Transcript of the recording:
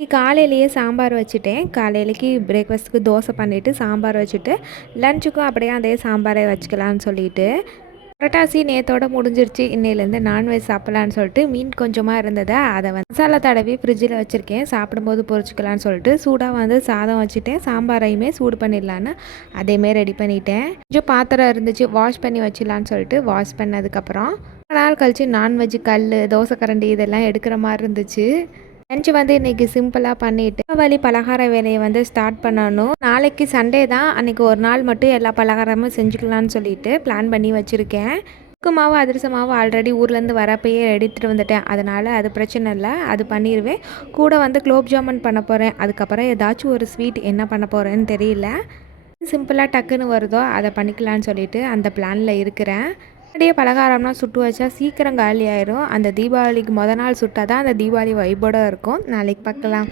காலையிலேயே சாம்பார் வச்சுட்டேன். காலையிலக்கு பிரேக்ஃபாஸ்ட்டுக்கு தோசை பண்ணிவிட்டு சாம்பார் வச்சுட்டு, லஞ்சுக்கும் அப்படியே அதே சாம்பாரே வச்சுக்கலான்னு சொல்லிட்டு, புரட்டாசி நேத்தோட முடிஞ்சிருச்சு. இன்னையிலேருந்து நான்வெஜ் சாப்பிட்லான்னு சொல்லிட்டு மீன் கொஞ்சமாக இருந்ததை அதை வந்து மசாலா தடவி ஃப்ரிட்ஜில் வச்சுருக்கேன். சாப்பிடும்போது பொரிச்சிக்கலான்னு சொல்லிட்டு சூடாக வந்து சாதம் வச்சுட்டேன். சாம்பாரையுமே சூடு பண்ணிடலான்னு அதேமாரி ரெடி பண்ணிட்டேன். கொஞ்சம் பாத்திரம் இருந்துச்சு, வாஷ் பண்ணி வச்சிடலான்னு சொல்லிட்டு வாஷ் பண்ணதுக்கப்புறம் நாள் கழித்து நான்வெஜ் கல், தோசை கரண்டி இதெல்லாம் எடுக்கிற மாதிரி இருந்துச்சு. லஞ்ச் வந்து இன்றைக்கி சிம்பிளாக பண்ணிவிட்டு தீபாவளி பலகார வேலையை வந்து ஸ்டார்ட் பண்ணணும். நாளைக்கு சண்டே தான், அன்றைக்கி ஒரு நாள் மட்டும் எல்லா பலகாரமும் செஞ்சுக்கலான்னு சொல்லிட்டு பிளான் பண்ணி வச்சுருக்கேன். உப்பு மாவு அதிரச மாவு ஆல்ரெடி ஊர்லேருந்து வரப்பையே எடுத்துகிட்டு வந்துட்டேன். அதனால் அது பிரச்சனை இல்லை, அது பண்ணிடுவேன். கூட வந்து குலோப் ஜாமுன் பண்ண போகிறேன். அதுக்கப்புறம் ஏதாச்சும் ஒரு ஸ்வீட் என்ன பண்ண போகிறேன்னு தெரியல. சிம்பிளாக டக்குன்னு வருதோ அதை பண்ணிக்கலான்னு சொல்லிட்டு அந்த பிளானில் இருக்கிறேன். அப்படியே பலகாரம்லாம் சுட்டு வச்சா சீக்கிரம் காலி ஆயிரும். அந்த தீபாவளிக்கு நாள் சுட்டால் தான் அந்த தீபாவளி வைபோட இருக்கும். நாளைக்கு பார்க்கலாம்.